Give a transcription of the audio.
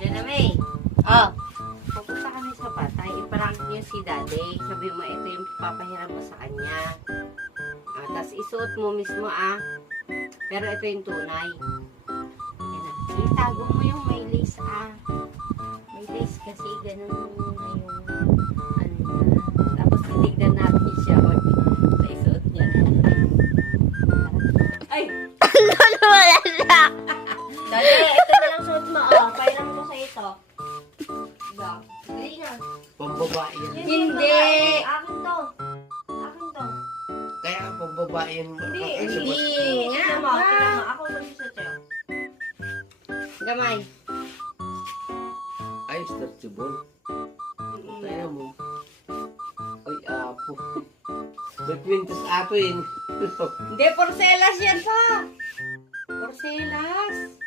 Diyan na, May. Oh. Pupunta kami sa patay. Iparang niyo si daddy. Sabi mo, ito yung papahiram mo sa kanya. Tapos isuot mo mismo, Pero ito yung tunay. Yan na. Itago mo yung may lace, May lace kasi ganun na yung ano niya. Tapos titignan natin siya. Isuot niya. Ay! Wala na. Dati, ito na lang suot mo. Pairam ko sa ito. Dali na. Pambabae yan. Hindi. Akin to. Akin to. Kaya pambabae yan. Hindi. Hindi nga. Tingnan mo. Tingnan mo. Ako magsusuot sa'yo. Gamay. Ay, stretchable. Kaya mo. Ay, apo. May kwintas apo yun. Hindi, porcelas yan pa. Porcelas.